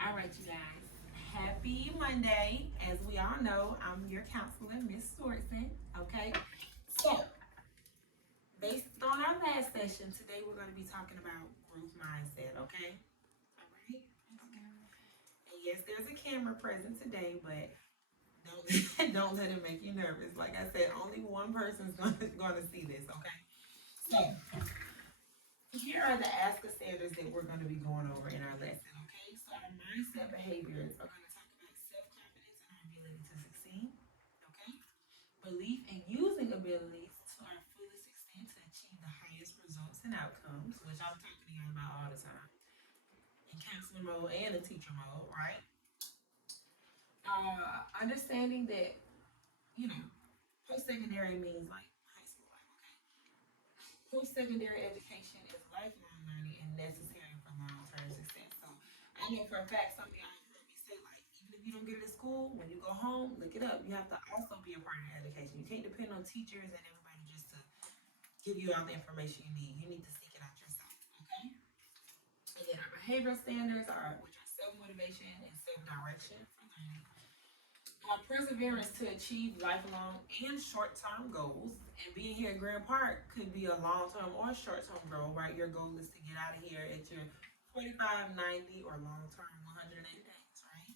All right, you guys. Happy Monday. As we all know, I'm your counselor, Miss Swartzen. Okay. So, based on our last session, today we're going to be talking about growth mindset. Okay. All right. Okay. And yes, there's a camera present today, but don't don't let it make you nervous. Like I said, only one person's going to see this. Okay. So, here are the ASCA standards that we're going to be going over in our lesson. Okay. So, our mindset behaviors are going to talk about self confidence and our ability to succeed. Okay. Belief and using abilities to our fullest extent to achieve the highest results and outcomes, which I'm talking to you about all the time, in counselor mode and the teacher mode, right? Understanding that, you know, post secondary means like high school life, okay? Post secondary education is lifelong learning and necessary for long term success. So I know for a fact some of y'all have heard me say, like, even if you don't get it at school, when you go home, look it up. You have to also be a part of your education. You can't depend on teachers and everybody just to give you all the information you need. You need to seek it out yourself, okay? And then our behavioral standards are which are self motivation and self direction for learning. Perseverance to achieve lifelong and short term goals. And being here at Grand Park could be a long term or short term goal, right? Your goal is to get out of here at your 45, 90, or long term 180 days, right?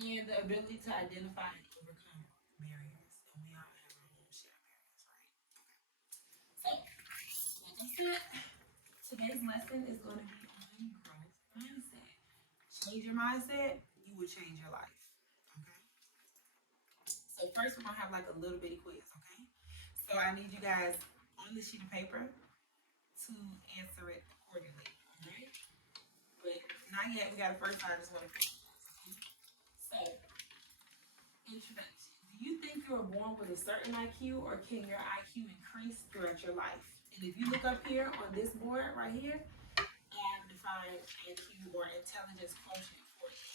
And the ability to identify and overcome barriers. And we all have our own share of barriers, right? So, like I said, today's lesson is going to be on growth mindset. Change your mindset, you will change your life. Okay. So first we're gonna have like a little bitty quiz, okay? So I need you guys on the sheet of paper to answer it accordingly. Alright? But not yet, we got a first time, I just wanna finish. Okay? So introduction. Do you think you were born with a certain IQ or can your IQ increase throughout your life? And if you look up here on this board right here, I have defined IQ or intelligence quotient for you.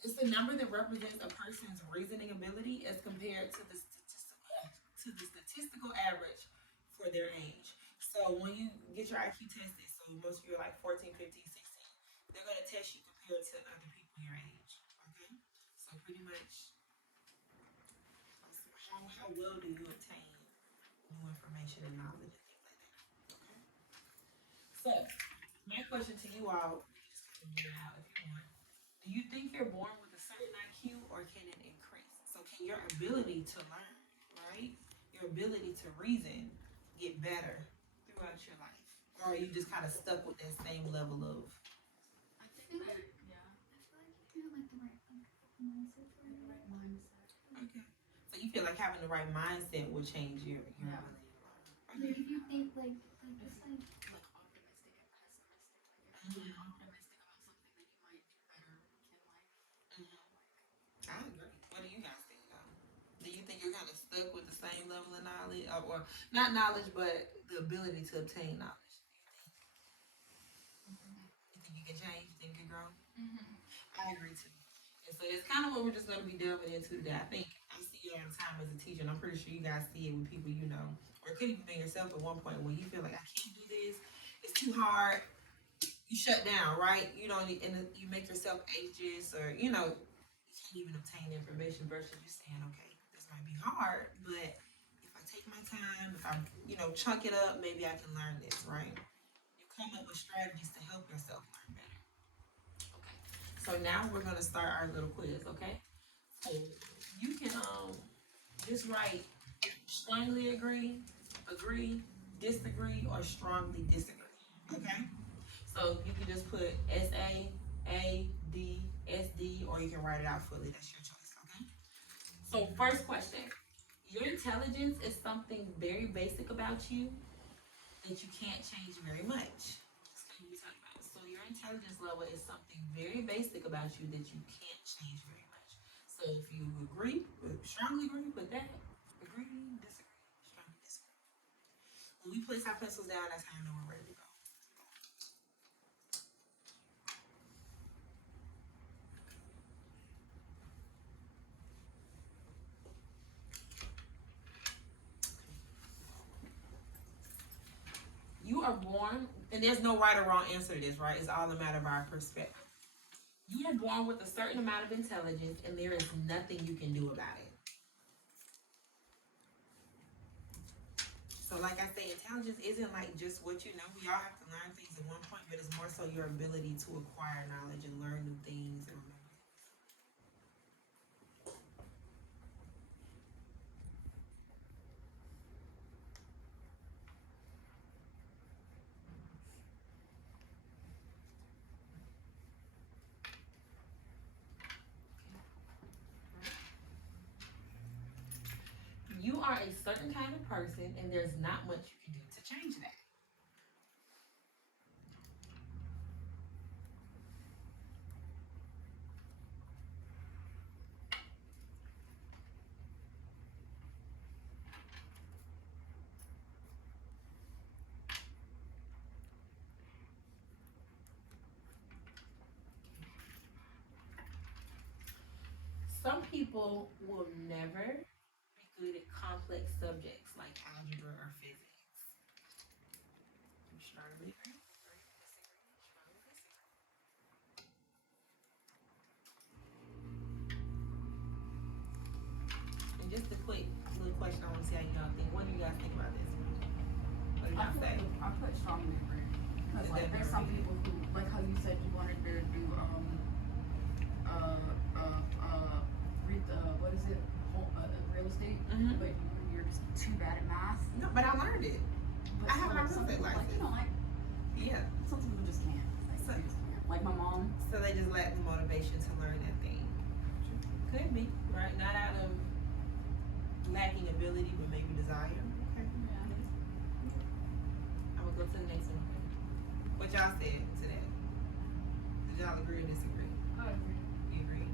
It's the number that represents a person's reasoning ability as compared to the statistical average for their age. So when you get your IQ tested, so most of you are like 14, 15, 16, they're going to test you compared to other people your age. Okay? So pretty much, how well do you obtain new information and knowledge and things like that? Okay? So my question to you all, you just kind of get it out if you want. Do you think you're born with a certain IQ or can it increase? So can your ability to learn, right? Your ability to reason get better throughout your life? Or are you just kind of stuck with that same level of I think that, yeah. I feel like if you have like the right mindset for it, the right mindset. okay. So you feel like having the right mindset will change your Yeah. ability to learn. Like Okay. if you think like it's like optimistic and pessimistic. Like if you're Mhm. optimistic about something, then you might do better in life. Mhm. I agree. What do you guys think though? Do you think you're kind of stuck with the same level of knowledge, or not knowledge, but the ability to obtain knowledge? You think you can change? You think you can grow? Mm-hmm. I agree too. And so that's kind of what we're just going to be delving into today. I think I see it all the time as a teacher, and I'm pretty sure you guys see it with people you know, or it could even be yourself at one point when you feel like I can't do this, it's too hard. You shut down, right? You know, and you make yourself anxious, or you know, you can't even obtain information. Versus you saying, okay, this might be hard, but if I take my time, if I, chunk it up, maybe I can learn this, right? You come up with strategies to help yourself learn better. Okay. So now we're gonna start our little quiz, okay? So you can just write strongly agree, disagree, or strongly disagree. Okay? So you can just put S-A-D, or you can write it out fully. That's your choice, okay? So first question. Your intelligence is something very basic about you that you can't change very much. That's what we talk about. So your intelligence level is something very basic about you that you can't change very much. So if you agree, strongly agree, put that. Agree, disagree, strongly disagree. When we place our pencils down, that's how I know we're ready to go. You are born, and there's no right or wrong answer to this, right? It's all a matter of our perspective. You people born with a certain amount of intelligence, and there is nothing you can do about it. So, like I say, intelligence isn't like just what you know. We all have to learn things at one point, but it's more so your ability to acquire knowledge and learn new things and remember. You are a certain kind of person, and there's not much you can do to change that. Some people will never be good at complex subjects like algebra or physics. You strongly agree? Or you disagree? Strongly disagree. And just a quick little question, I want to see how y'all think. What do you guys think about this? What do y'all say? I put strongly agree. Because like there's some people who, like how you said you wanted to do read the what is it real estate, but you're just too bad at math. No, but I learned it. But I have my real estate like, license. you know, like Yeah. some people just can't. So- They just can't. Like my mom. So they just lack the motivation to learn that thing. Could be, right? Not out of lacking ability, but maybe desire. Okay. Yeah. I'm gonna go to the next one. What y'all said to that? Did y'all agree or disagree? I agree. You agree?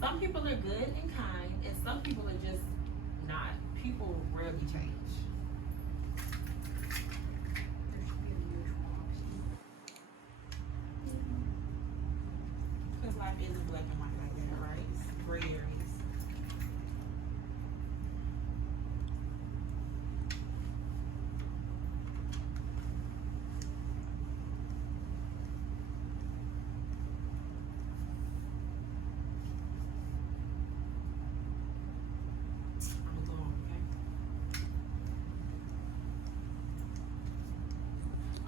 Some people are good and kind, and some people are just not. People rarely change. There should be a neutral option. Because life isn't black and white like that, right? It's gray areas. I'm gonna go on, okay?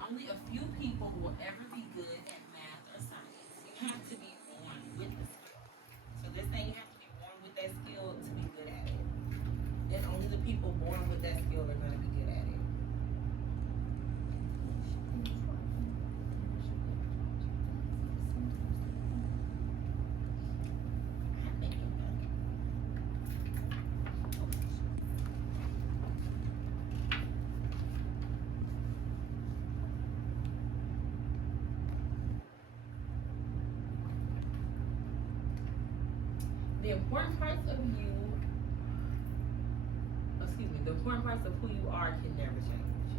Only a few people will ever be good at math or science. You have to be born with the skill. So they're saying you have to be born with that skill to be good at it. And only the people born with that skill are going to be good at it. I think you're better. The important parts of you, the important parts of who you are can never change.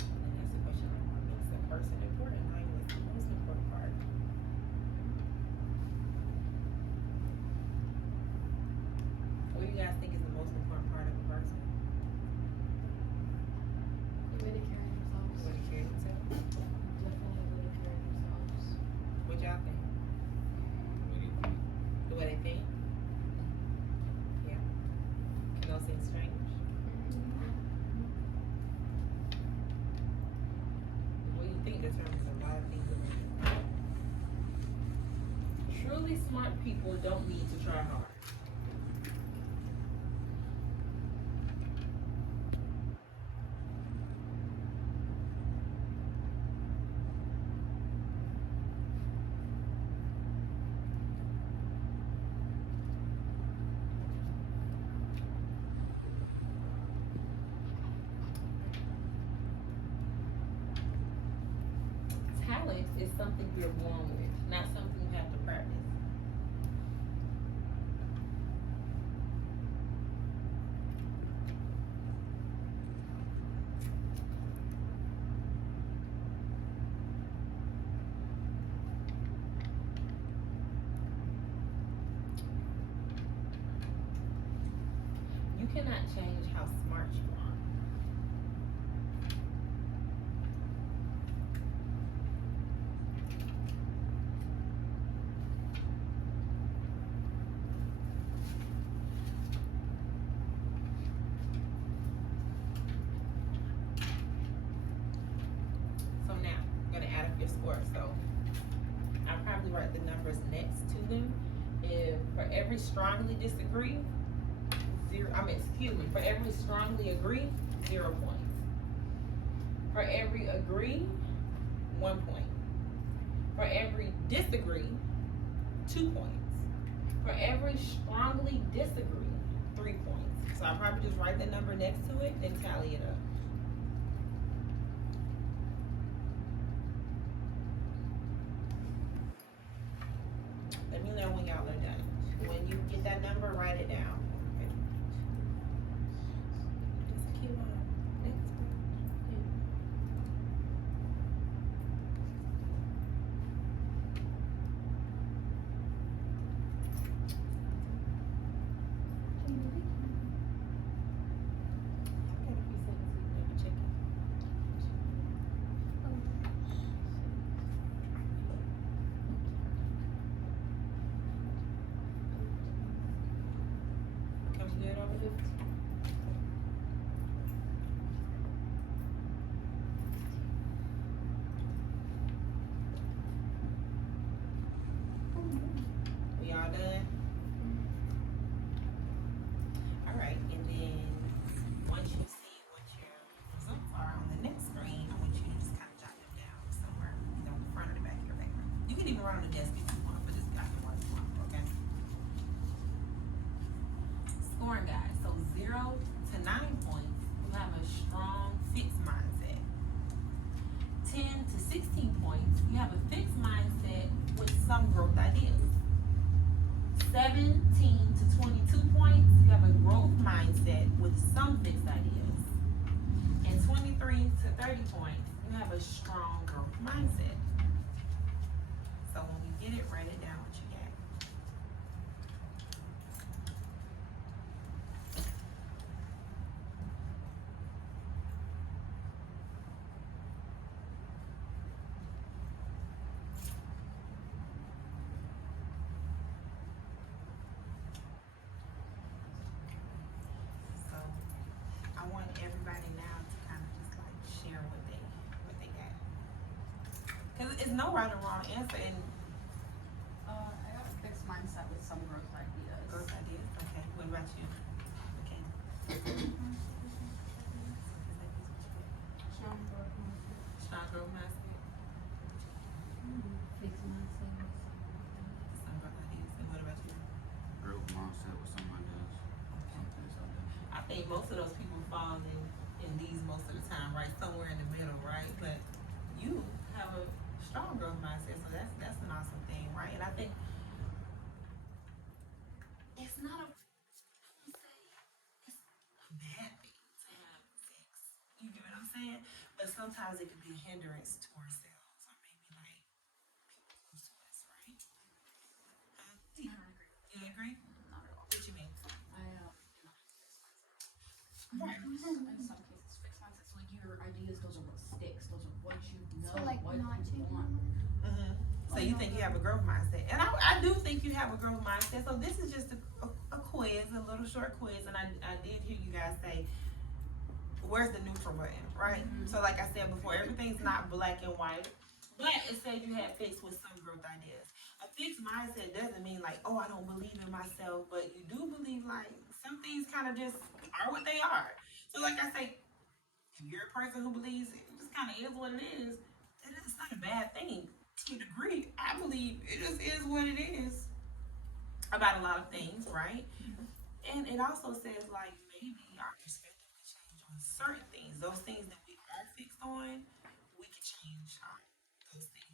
And that's the question what makes a person important? Like, what's the most important part? What do you guys think is the most important part of a person? The way they carry themselves. What to carry themselves? Definitely the way they carry themselves. What y'all think? The way they think? Yeah. Can those things change? What you think determines a lot of things in life. Truly smart people don't need to try hard. Talent is something you're born with, not something you have to practice. You cannot change how smart you are. write the numbers next to them. If for every strongly disagree, for every strongly agree, 0 points. For every agree, 1 point. For every disagree, 2 points. For every strongly disagree, 3 points. So I'll probably just write the number next to it and tally it up. Let me know when y'all are done. When you get that number, write it down. Okay. Just keep on. Next one. I got a few sentences. Let me check it. Come good over this? We all done? Alright, and then once you see what your results are on the next screen, I want you to just kind of jot them down somewhere, either on the front or the back of your paper. You can even write on the desk if you want, but just got the ones you want, okay? Scoring guys, so 0 to 9 points, you have a strong fixed mindset. 10 to 16 points, you have a fixed mindset with some growth ideas. 17 to 22 points, you have a growth mindset with some fixed ideas. And 23 to 30 points, you have a strong growth mindset. So when you get it, write it down what you got. So I want everybody now to kind of just like share what they got. Cause it's no right or wrong answer, and I got a fixed mindset with some growth ideas. growth ideas. Okay, what about you? Okay. Strong growth mindset. Strong growth mindset. Fixed mindset. Some growth ideas. And what about you? Growth mindset with somebody else. Something that's out there. I think most of those people fall in these most of the time, right? Somewhere in the middle, right? But you have a strong growth mindset, so that's an awesome thing, right? And I think it's not a bad thing to have sex. You get what I'm saying? But sometimes it can be a hindrance to ourselves, or maybe like people close to us, right? Huh? I don't agree. You agree? Not at all. What you mean? Right. In some cases, fixed mindset. So like your ideas, those are what sticks. Those are what you know. So like what not you changing want. Mm-hmm. So you think you have a growth mindset, and I do think you have a growth mindset. So this is just a quiz, a little short quiz, and I did hear you guys say, where's the neutral button, right? Mhm. So like I said before, everything's not black and white, but it said you had fixed with some growth ideas. A fixed mindset doesn't mean like, oh, I don't believe in myself, but you do believe like some things kind of just are what they are. So like I say, if you're a person who believes it just kind of is what it is, it's not a bad thing. To a degree, I believe it just is what it is about a lot of things, right? And it also says like maybe our perspective could change on certain things. Those things that we are fixed on, we could change on those things.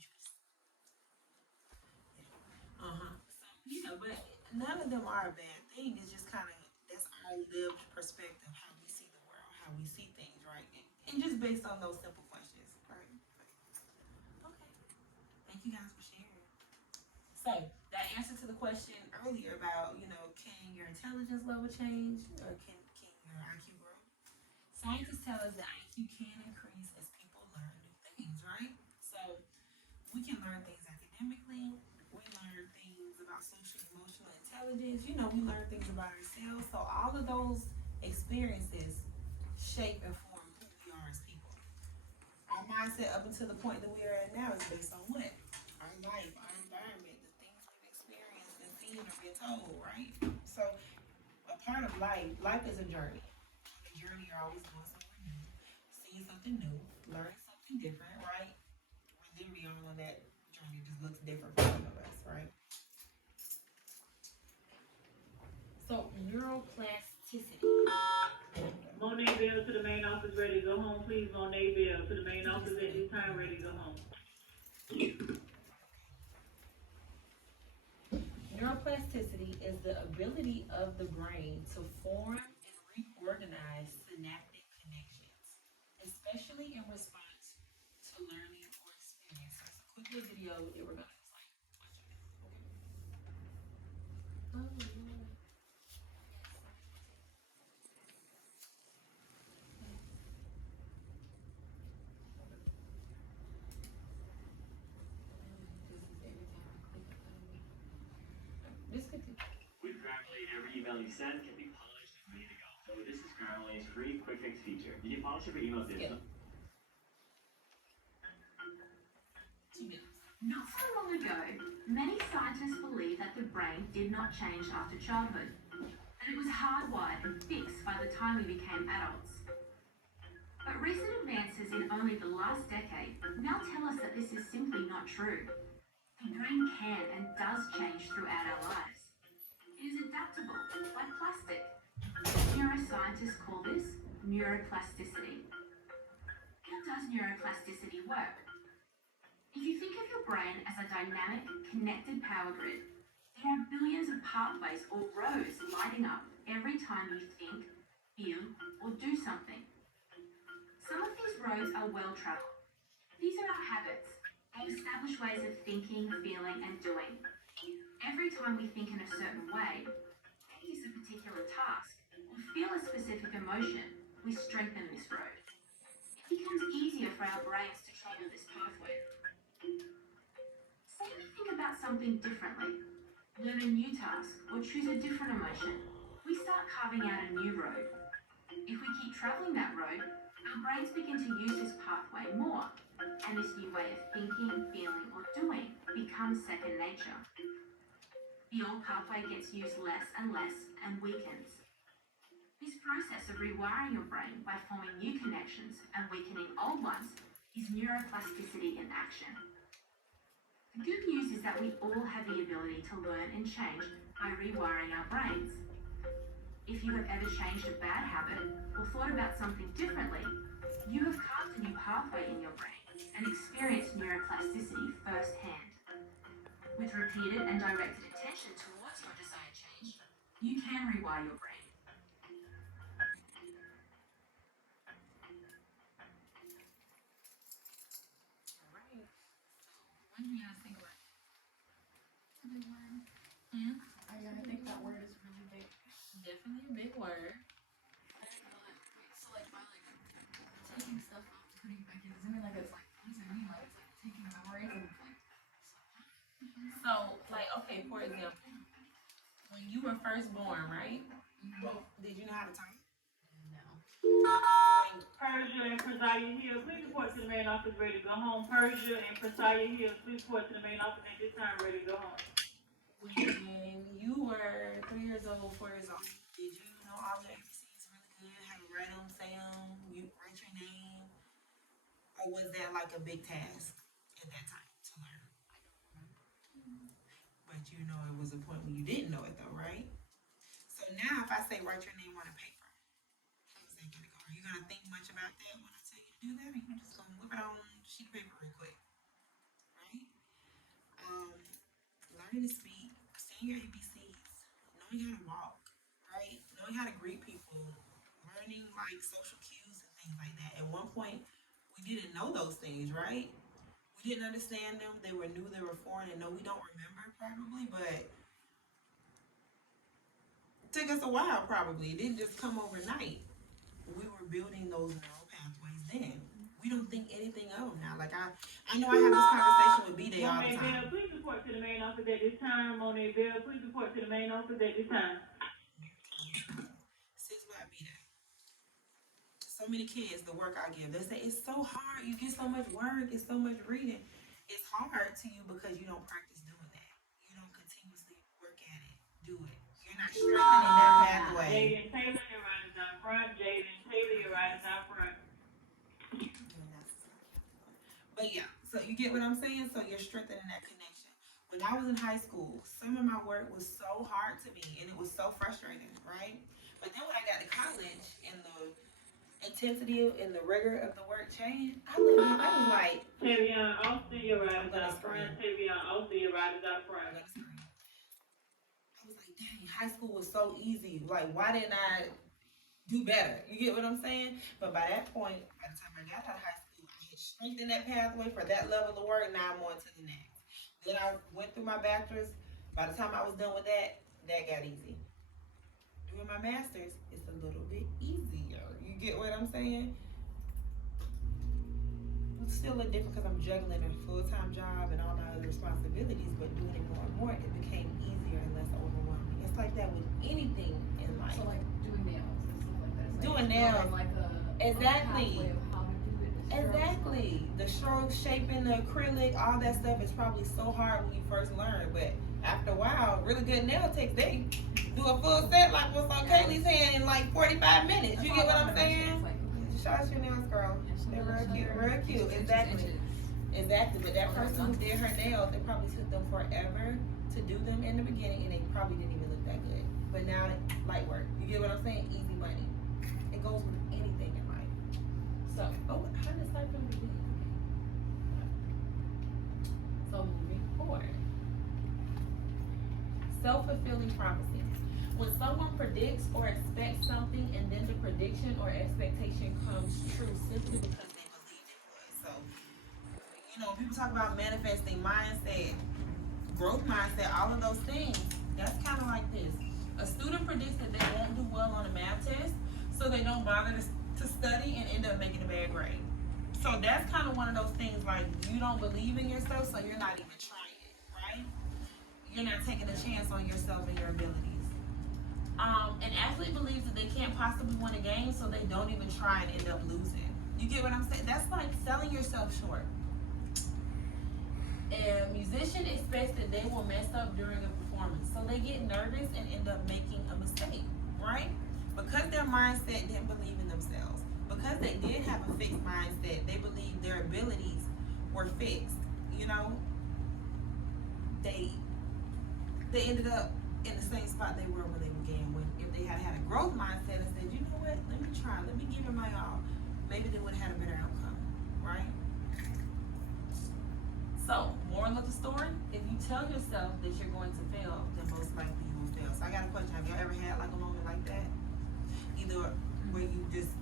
So but none of them are a bad thing. It's just kind of that's our lived perspective, how we see the world, how we see things, right? And just based on those simple questions, right? Okay. Thank you guys for sharing. So that answer to the question earlier about, can your intelligence level change or can your IQ grow? Scientists tell us that IQ can increase as people learn new things, right? So we can learn things academically, we learn things about social emotional intelligence, we learn things about ourselves. So all of those experiences shape and form who we are as people. Our mindset up until the point that we are at now is based on what? Our life, our environment, the told, right? So a part of life is a journey. On a journey, you're always going somewhere new, seeing something new, learning something different, right? We're literally all on that journey. It just looks different for some of us, right? So neuroplasticity. Monet Bell to the main office, ready to go home. Please, Monet Bell to the main office at this time, ready to go home. Neuroplasticity is the ability of the brain to form and reorganize synaptic connections, especially in response to learning or experiences. Quick little video that we're gonna just like watch it. Okay. Oh, Lord. This could be. With Grammarly, every email you send can be polished and ready to go. So this is Grammarly's free quick fix feature. You can polish every email Yeah. digitally. Not so long ago, many scientists believed that the brain did not change after childhood, that it was hardwired and fixed by the time we became adults. But recent advances in only the last decade now tell us that this is simply not true. The brain can and does change throughout our lives. It is adaptable, like plastic. Neuroscientists call this neuroplasticity. How does neuroplasticity work? If you think of your brain as a dynamic, connected power grid, there are billions of pathways or roads lighting up every time you think, feel, or do something. Some of these roads are well traveled. These are our habits, our established ways of thinking, feeling, and doing. Every time we think in a certain way, practice a particular task, or feel a specific emotion, we strengthen this road. It becomes easier for our brains to travel this pathway. Say we think about something differently, learn a new task, or choose a different emotion. We start carving out a new road. If we keep traveling that road, our brains begin to use this pathway more, and this new way of thinking, feeling, or doing becomes second nature. The old pathway gets used less and less and weakens. This process of rewiring your brain by forming new connections and weakening old ones is neuroplasticity in action. The good news is that we all have the ability to learn and change by rewiring our brains. If you have ever changed a bad habit or thought about something differently, you have carved a new pathway in your brain and experienced neuroplasticity firsthand. With repeated and directed attention towards your desired change, you can rewire your brain. All right. What do you guys think about it? It's a big word. I think that word is really big. Definitely a big word. I didn't know that. Wait, so like by like taking stuff out, putting it back in, does it mean like it's like, what does it mean? Like it's like taking memories and like. So, like, okay, for example, when you were first born, right? Did you know how to talk? No. Persia and Presalia Hill, please report to the main office, ready to go home. Persia and Presalia Hill, please report to the main office at this time, ready to go home. When you were 3 years old, 4 years old, did you know all the ABCs really good? How to write them, say them, you write your name? Or was that like a big task at that time to learn? But you know it was a point when you didn't know it though, right? So now if I say write your name on a paper, how's that gonna go? Are you gonna think much about that when I tell you to do that? Or you just gonna whip it on a sheet of paper real quick? Right? Learning to speak, saying your ABCs, knowing how to walk, right? Knowing how to greet people, learning like social cues and things like that. At one point, we didn't know those things, right? We didn't understand them. They were new, they were foreign, and no, we don't remember probably, but it took us a while probably. It didn't just come overnight. We were building those neural pathways then. We don't think anything of them now. Like I know I have this conversation with B-Day all the Monet time. Bell, please report to the main office at this time. Monet Bell, please report to the main office at this time. Sis by B-Day. So many kids, the work I give, they say it's so hard. You get so much work, it's so much reading. It's hard to you because you don't practice doing that. You don't continuously work at it, do do it. You're not strengthening that pathway. Jaden Taylor, your ride is out front. Jaden Taylor, your ride is out front. But yeah, so you get what I'm saying? So you're strengthening that connection. When I was in high school, some of my work was so hard to me and it was so frustrating, right? But then when I got to college and the intensity and the rigor of the work changed, I looked up, I was like, Tavion Austin, your ride I'm is gonna out front. scream. Tavion Austin, your ride is out front. I was like, dang, high school was so easy. Like, why didn't I do better? You get what I'm saying? But by that point, by the time I got out of high school, I had strengthened that pathway for that level of work. Now I'm on to the next. Then I went through my bachelor's. By the time I was done with that, that got easy. Doing my master's, it's a little bit easier. You get what I'm saying? It's still a little different because I'm juggling a full-time job and all my other responsibilities, but doing it more and more, it became easier and less overwhelming. It's like that with anything in life. So like doing nails and stuff like that. It's like Doing it's nails. more like Exactly. a pathway of how to do it. The strokes, Exactly. The strokes, shaping, the acrylic, all that stuff is probably so hard when you first learn, but after a while, really good nail techs, they do a full set like what's on Kaylee's hand in like 45 minutes. You get what I'm saying? Shout out your nails, girl. They're real cute, real cute. Exactly. Exactly. But that person who did her nails, it probably took them forever to do them in the beginning, and they probably didn't even look that good. But now, light work. You get what I'm saying? Easy money. It goes with anything in life. So, how did it start from the beginning? So, moving forward. Self-fulfilling prophecy. When someone predicts or expects something and then the prediction or expectation comes true simply because they believe it was. So, people talk about manifesting mindset, growth mindset, all of those things. That's kind of like this. A student predicts that they won't do well on a math test, so they don't bother to study and end up making a bad grade. So that's kind of one of those things like you don't believe in yourself, so you're not even trying it, right? You're not taking a chance on yourself and your abilities. An athlete believes that they can't possibly win a game, so they don't even try and end up losing. You get what I'm saying? That's like selling yourself short. A musician expects that they will mess up during a performance, so they get nervous and end up making a mistake, right? Because their mindset didn't believe in themselves, because they did have a fixed mindset, they believed their abilities were fixed, they ended up in the same spot they were when they began. When if they had a growth mindset and said, you know what, let me try, let me give it my all, maybe they would have had a better outcome, right? So, moral of the story, if you tell yourself that you're going to fail, then most likely you will fail. So I got a question, have you ever had like a moment like that? Either where you just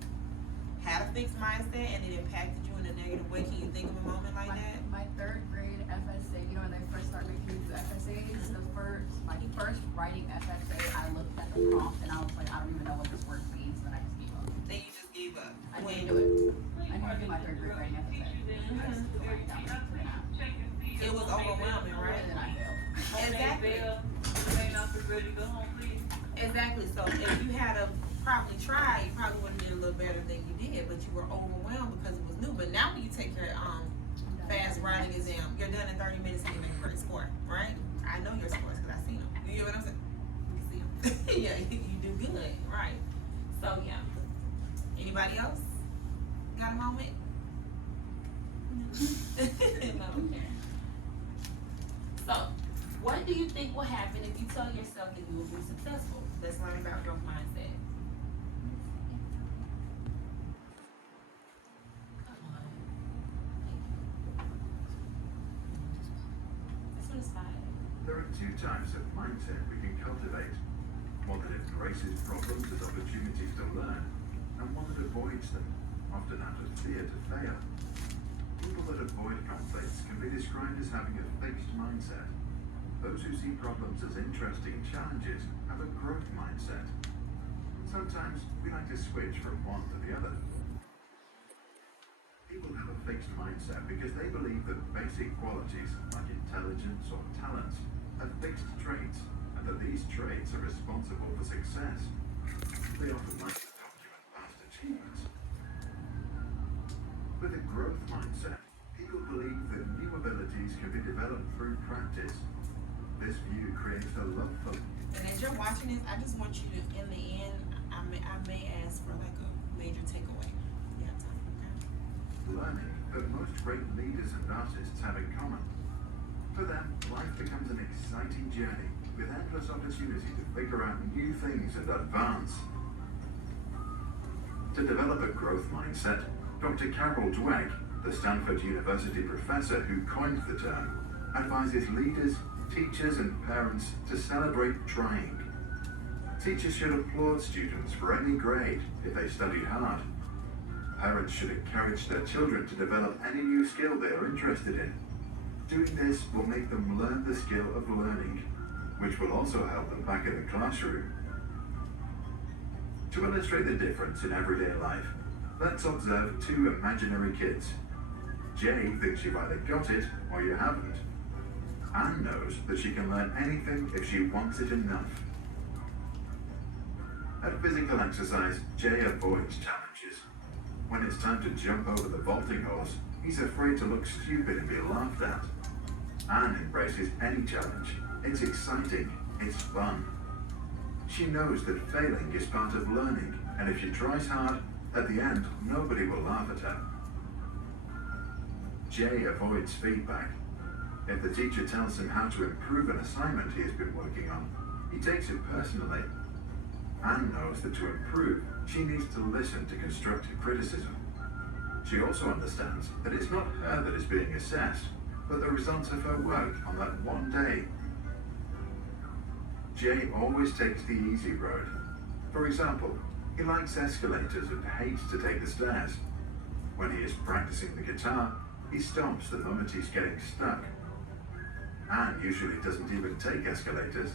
had a fixed mindset and it impacted you in a negative way. Can you think of a moment like that? My third grade FSA, when they first started making me do FSAs, my first writing FSA, I looked at the prompt and I was like, I don't even know what this word means, and I just gave up. Then you just gave up. I didn't do it. I didn't do my third grade writing FSA. I just put it down to 2.5. It was overwhelming, right? And then I failed. Exactly. Exactly. So if you had a probably tried, you probably would have did a little better than you did, but you were overwhelmed because it was new. But now when you take your fast writing exam, you're done in 30 minutes and you make a great score, right? I know your scores because I seen them. You get what I'm saying? You see them. Yeah, you do good, right? So yeah. Anybody else got a moment? No. So, what do you think will happen if you tell yourself that you will be successful? Let's learn about growth mindset. Come on. This one is fine. There are two types of mindset we can cultivate. One that embraces problems as opportunities to learn, and one that avoids them, often out of fear to fail. People that avoid conflicts can be described as having a fixed mindset. Those who see problems as interesting challenges have a growth mindset. Sometimes we like to switch from one to the other. People have a fixed mindset because they believe that basic qualities like intelligence or talents are fixed traits, and that these traits are responsible for success. They often like to document past achievements. With a growth mindset, people believe that new abilities can be developed through practice. This view creates a love for And as you're watching this, I just want you to, in the end, I may ask for like a major takeaway. You have time, okay? learning that most great leaders and artists have in common. For them, life becomes an exciting journey with endless opportunity to figure out new things and advance. To develop a growth mindset, Dr. Carol Dweck, the Stanford University professor who coined the term, advises leaders, teachers, and parents to celebrate trying. Teachers should applaud students for any grade if they studied hard. Parents should encourage their children to develop any new skill they are interested in. Doing this will make them learn the skill of learning, which will also help them back in the classroom. To illustrate the difference in everyday life, let's observe two imaginary kids. Jay thinks you've either got it or you haven't. Anne knows that she can learn anything if she wants it enough. At physical exercise, Jay avoids challenges. When it's time to jump over the vaulting horse, he's afraid to look stupid and be laughed at. Anne embraces any challenge. It's exciting, it's fun. She knows that failing is part of learning, and if she tries hard, at the end, nobody will laugh at her. Jay avoids feedback. If the teacher tells him how to improve an assignment he has been working on, he takes it personally. Anne knows that to improve, she needs to listen to constructive criticism. She also understands that it's not her that is being assessed, but the results of her work on that one day. Jay always takes the easy road. For example, he likes escalators and hates to take the stairs. When he is practicing the guitar, he stops the moment he's getting stuck. Anne usually doesn't even take escalators.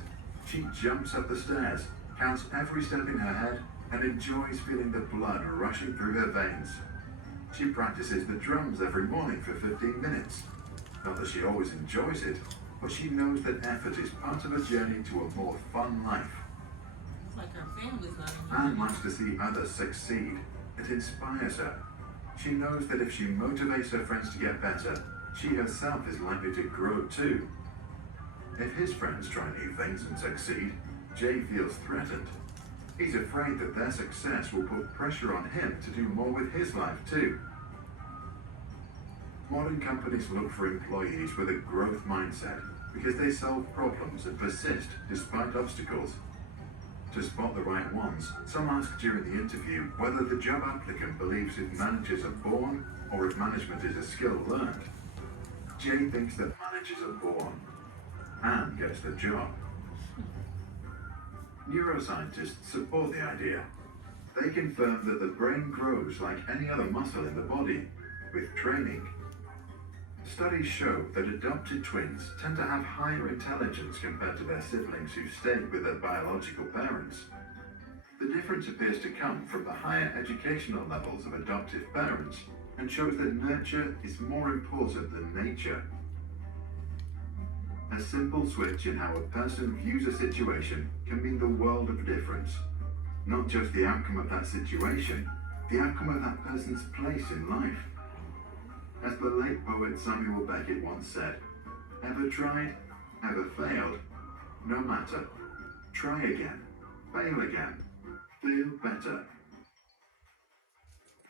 She jumps up the stairs, counts every step in her head, and enjoys feeling the blood rushing through her veins. She practices the drums every morning for 15 minutes. Not that she always enjoys it, but she knows that effort is part of a journey to a more fun life. It's like her family's not Anne enjoying wants to see others succeed. It inspires her. She knows that if she motivates her friends to get better, she herself is likely to grow too. If his friends try new things and succeed, Jay feels threatened. He's afraid that their success will put pressure on him to do more with his life too. Modern companies look for employees with a growth mindset because they solve problems and persist despite obstacles. To spot the right ones, some ask during the interview whether the job applicant believes if managers are born or if management is a skill learned. Jay thinks that managers are born. Anne gets the job. Neuroscientists support the idea. They confirm that the brain grows like any other muscle in the body, with training. Studies show that adopted twins tend to have higher intelligence compared to their siblings who stayed with their biological parents. The difference appears to come from the higher educational levels of adoptive parents and shows that nurture is more important than nature. A simple switch in how a person views a situation can mean the world of difference. Not just the outcome of that situation, the outcome of that person's place in life. As the late poet Samuel Beckett once said, "Ever tried? Ever failed? No matter. Try again. Fail again. Fail better."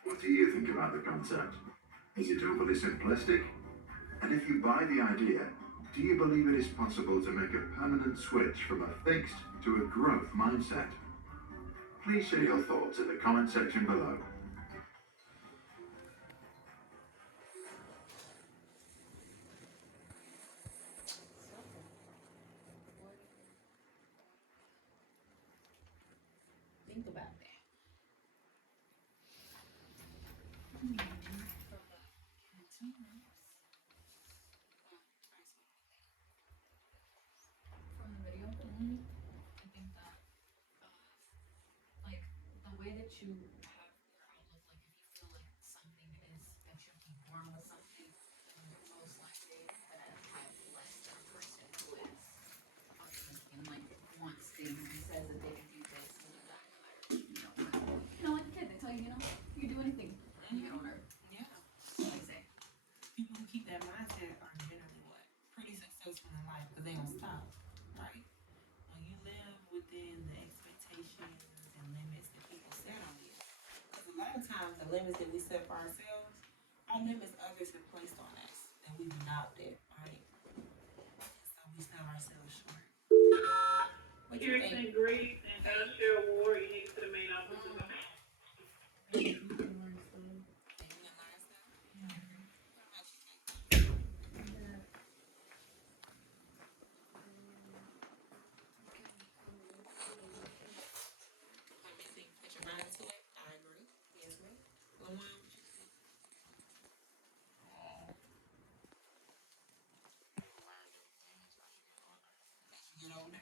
What do you think about the concept? Is it overly simplistic? And if you buy the idea, do you believe it is possible to make a permanent switch from a fixed to a growth mindset? Please share your thoughts in the comment section below. Think about that. From the video, I think that, like, the way that you have your outlook, like, if you feel like something is, that you're born with something, then you're most likely gonna have less than a person who is optimistic and, like, wants things and says that they can do this and do that. Like a kid, they tell you, you can do anything. You get on earth, Yeah. what they say. People who keep that mindset are generally what? Pretty successful in life because they don't stop. limits that we set for ourselves are limits others have placed on us that we've adopted, right? And so we sell ourselves short. What you think? Kirsten Greaves and Elshire Ward, you need to the main office of the Put your mind to it. I agree. Yes, ma'am. Lamar, what you think? As you get older.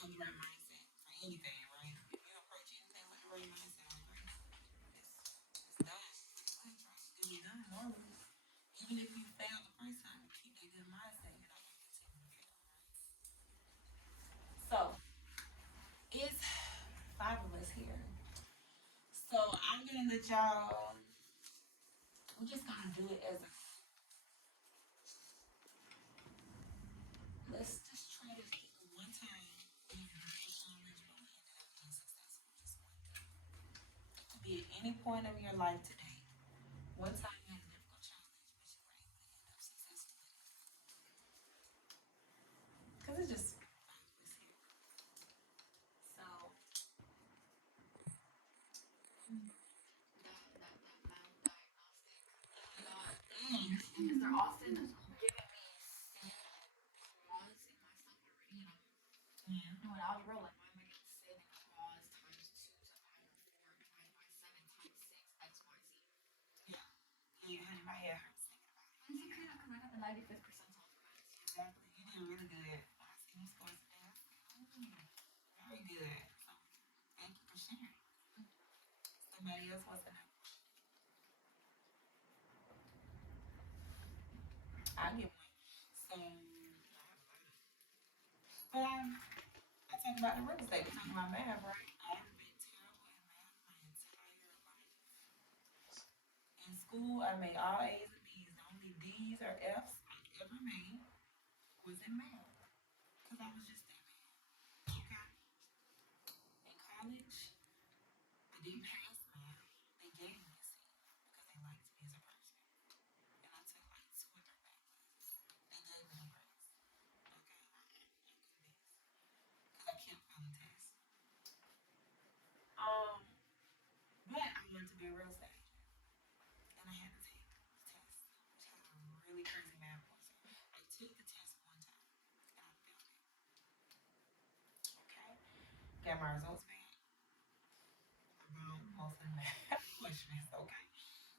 On the right mindset for anything, right? If you approach anything with the right mindset, I agree. It's done. It's gonna be done normally. Even if you fail the first time, you keep that good mindset, you're not gonna continue to fail, right? So it's 5 of us here. So I'm gonna let y'all. We're just gonna do it as a. Let's just try to pick one time. We have a challenge, but we ended up being successful. Just one thing. It could be at any point of your life today. One time you had a difficult challenge, but you were able to end up successful with it. Because it's just 5 of us here. So. Because they're often giving me same clause in myself already, and Yeah. when I was real, like, why am I getting saving clause times 2 to the power 4 divided by 7 times 6 x y z? Yeah, honey, my head hurts thinking about it. And it's okay because I got the 95th percentile for math. Exactly. You did really good. When I see you scores today, I said, very good. So, thank you for sharing. Somebody else wants to know. I'll give one. So, but I talk about the real estate. We talk about math, right? I've been terrible at math my entire life. In school, I made all A's and B's. The only D's or F's I ever made was in math. Because I was just that bad. Okay? In college, I didn't pass math. They gave me a C because they liked me as a person. And I took like 2 or 3 back classes. They gave me a grace. Okay? I couldn't because I kept failing tests. But I wanted to be a real estate agent. And I had to take the test, which had a really crazy math point. I took the test one time and I failed it. Okay? Got my results back. I wrote most of the math questions, okay?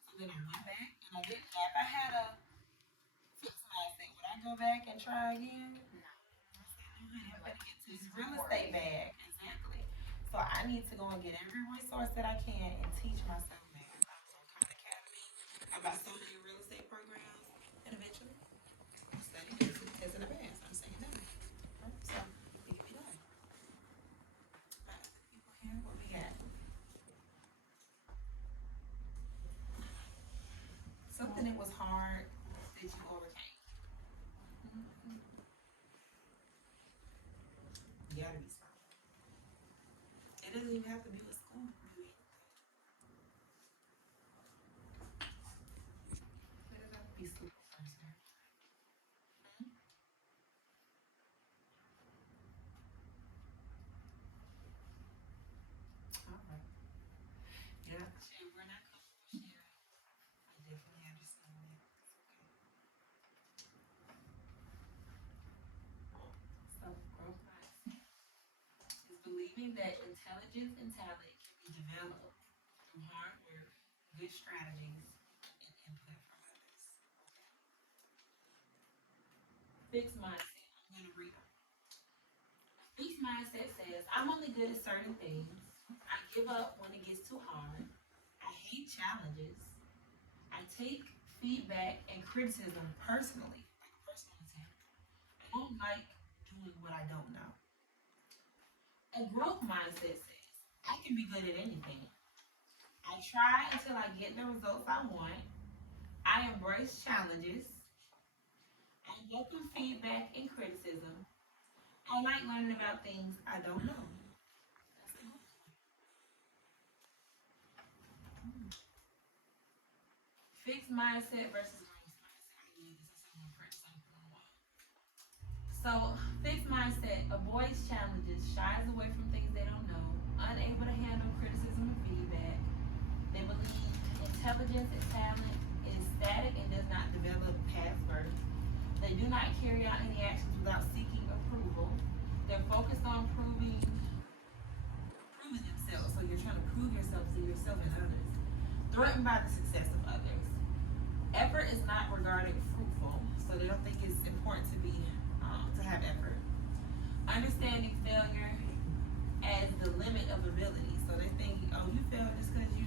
So then I went back and I did that. If I had a fixed mindset, would I go back and try again? No. I said, no, honey, I'm gonna get to this real estate bag. Exactly. So I need to go and get every resource that I can and teach myself math. I was on Khan Academy. I got so many real estate programs, and eventually I studied test in advance. I'm saying that. So it can be done. People here, what we got? Something that was hard that you overcame. You gotta be smart. It doesn't even have to be with school. It can be anything. It doesn't have to be super personal. All right. You don't have to share. We're not comfortable sharing. I definitely understand that. It's okay. So, growth mindset is believing that intelligence and talent can be developed through hard work, good strategies, and input from others. Okay. Fixed mindset. I'm going to read them. Fixed mindset says, I'm only good at certain things. I give up when it gets too hard. I hate challenges. I take feedback and criticism personally, like a personal attack. I don't like doing what I don't know. A growth mindset says, I can be good at anything. I try until I get the results I want. I embrace challenges. welcome feedback and criticism. I like learning about things I don't know. That's the goal. Fixed mindset versus growth mindset. I love this. I saw my friend something on the wall. So, fixed mindset avoids challenges, shies away from things they don't know, unable to handle criticism and feedback. They believe intelligence and talent is static and does not develop past birth. They do not carry out any actions without seeking approval. They're focused on proving themselves. So you're trying to prove yourself to yourself and others. Threatened by the success of others. Effort is not regarded fruitful, so they don't think it's important to have effort. Understanding failure as the limit of ability. So they think, oh, you failed just because you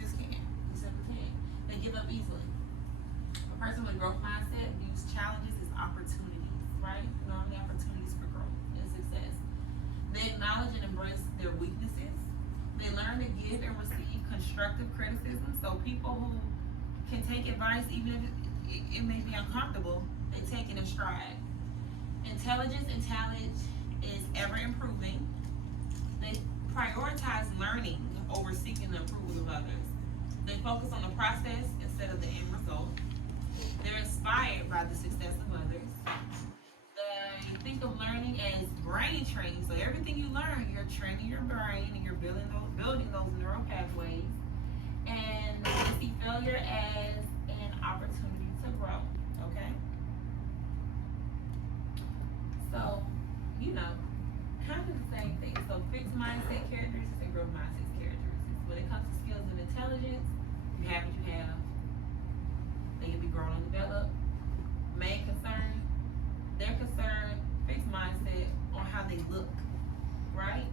just can't. You simply can't. They give up easily. A person with a growth mindset views challenges as opportunities, right? You know, many opportunities for growth and success. They acknowledge and embrace their weaknesses. They learn to give and receive constructive criticism. So people who can take advice, even if it may be uncomfortable, they take it in stride. Intelligence and talent is ever improving. They prioritize learning over seeking the approval of others. They focus on the process instead of the end result. They're inspired by the success of others. They think of learning as brain training. So everything you learn, you're training your brain and you're building those neural pathways. And they see failure as an opportunity to grow. Okay? So, kind of the same thing. So fixed mindset characteristics and growth mindset characteristics. When it comes to skills and intelligence, you have what you have. They can be grown and developed. Main concern, they're concerned, fixed mindset, on how they look, right?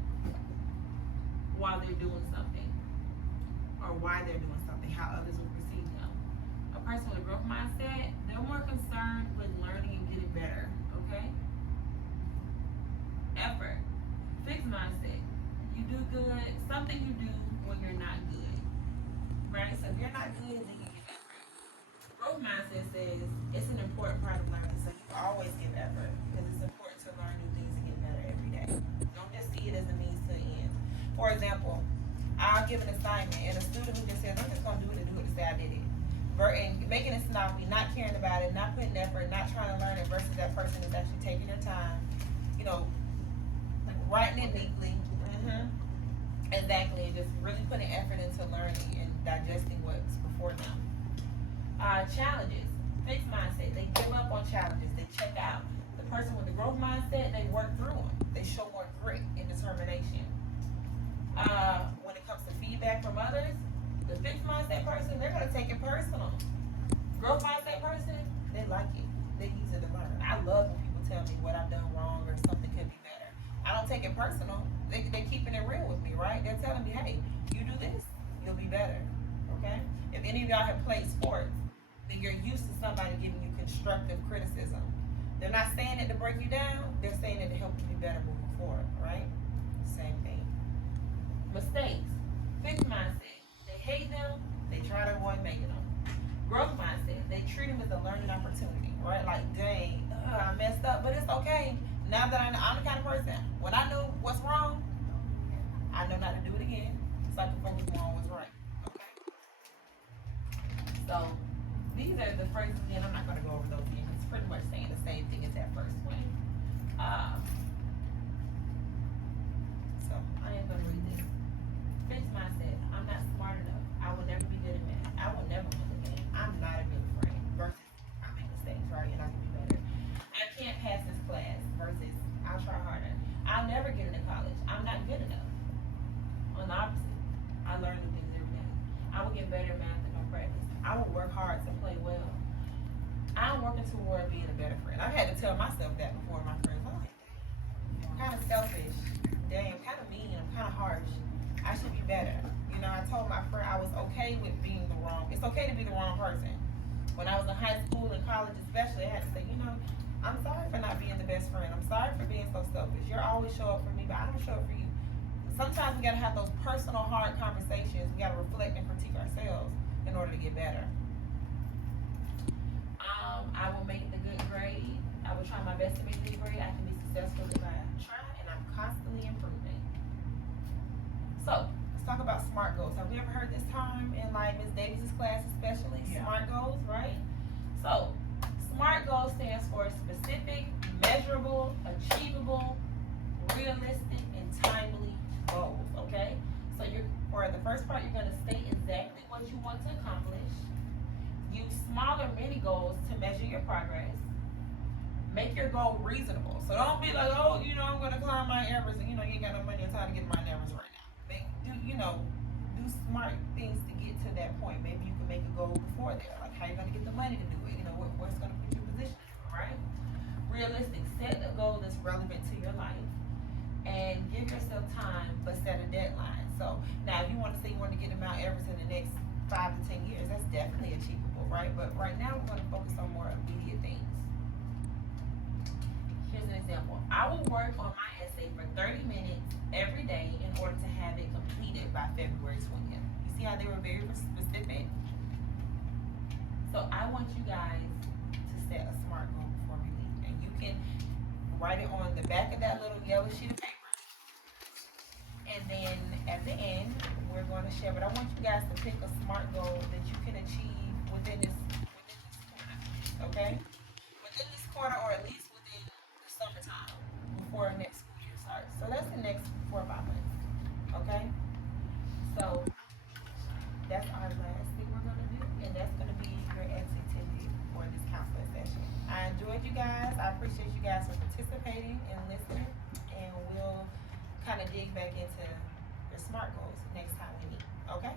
While they're doing something. Or why they're doing something, how others will perceive them. A person with a growth mindset, they're more concerned with learning and getting better, okay? Effort. Fixed mindset. You do good, something you do when you're not good. Right? So if you're not good, then you give effort. Growth mindset says it's an important part of learning, so you always give effort because it's important to learn new things and get better every day. Don't just see it as a means to an end. For example, I'll give an assignment and a student who just says, I'm just gonna do it to say I did it. And making it sloppy, not caring about it, not putting effort, not trying to learn it versus that person is actually taking their time, writing it neatly, exactly, and just really putting effort into learning and digesting what's before them. Challenges, fixed mindset, they give up on challenges, they check out. The person with the growth mindset, they work through them, they show more grit and determination. When it comes to feedback from others, the fixed mindset person, they're gonna take it personal. Growth mindset person, they like it, they use it to learn. I love when people tell me what I've done wrong or something could be better. I don't take it personal. They're keeping it real with me, right? They're telling me, hey, you do this, you'll be better, okay? If any of y'all have played sports, then you're used to somebody giving you constructive criticism. They're not saying it to break you down, they're saying it to help you be better moving forward, right? Same thing. Mistakes, fixed mindset. They hate them, they try to avoid making them. Growth mindset, they treat them as a learning opportunity, right? Like, dang, I messed up, but it's okay. Now that I'm the kind of person, when I know what's wrong, I know not to do it again, so I can focus more on what's right, okay? So, these are the phrases, and I'm not going to go over those again. It's pretty much saying the same thing as that first one. So, I am going to read this. Fixed mindset, I'm not smart enough. I will never be good at math. I will never win the game. I'm not a good friend. Versus, I make mistakes, right, and I can be better. I can't pass this class versus I'll try harder. I'll never get into college. I'm not good enough. On the opposite, I learn new things every day. I will get better at math and no practice. I will work hard to play well. I'm working toward being a better friend. I've had to tell myself that before my friends. I'm like, I'm kind of selfish. Dang, I'm kind of mean. I'm kind of harsh. I should be better. I told my friend I was okay with being the wrong. It's okay to be the wrong person. When I was in high school and college especially, I had to say, I'm sorry for not being the best friend. I'm sorry for being so selfish. You're always show up for me, but I don't show up for you. Sometimes we gotta have those personal, hard conversations. We gotta reflect and critique ourselves in order to get better. I will make the good grade. best to make this grade. I can be successful if I try, and I'm constantly improving. So, let's talk about SMART goals. Have we ever heard this term in like Ms. Davis's class, especially SMART goals, right? So, SMART goals stands for specific, measurable, achievable, realistic, and timely goals. Okay. So for the first part, you're gonna state exactly what you want to accomplish. Use smaller mini goals to measure your progress. Make your goal reasonable. So don't be like, oh, I'm gonna climb Mount Everest, and you ain't got no money or time to get to Mount Everest right now. Do smart things to get to that point. Maybe you can make a goal before there, like how you're gonna get the money to do it. What's gonna put you in position, right? Realistic. Set a goal that's relevant to your life, and give yourself time, but set a deadline. So now, if you want to say you want to get to Mount Everest in the next 5 to 10 years, that's definitely achievable, right? But right now, we're going to focus on more immediate things. Here's an example. I will work on my essay for 30 minutes every day in order to have it completed by February 20th. You see how they were very specific? So I want you guys to set a SMART goal before we leave. And you can write it on the back of that little yellow sheet of paper. And then at the end, we're going to share. But I want you guys to pick a SMART goal that you can achieve within this quarter. Okay? Within this quarter, or at least within the summertime before next school year starts. So that's the next 4 or 5 months. Okay? So that's our last thing we're going to do. And that's going to be your exit ticket for this counseling session. I enjoyed you guys. I appreciate you guys for participating and listening. And we'll kind of dig back into your SMART goals next time we meet. Okay?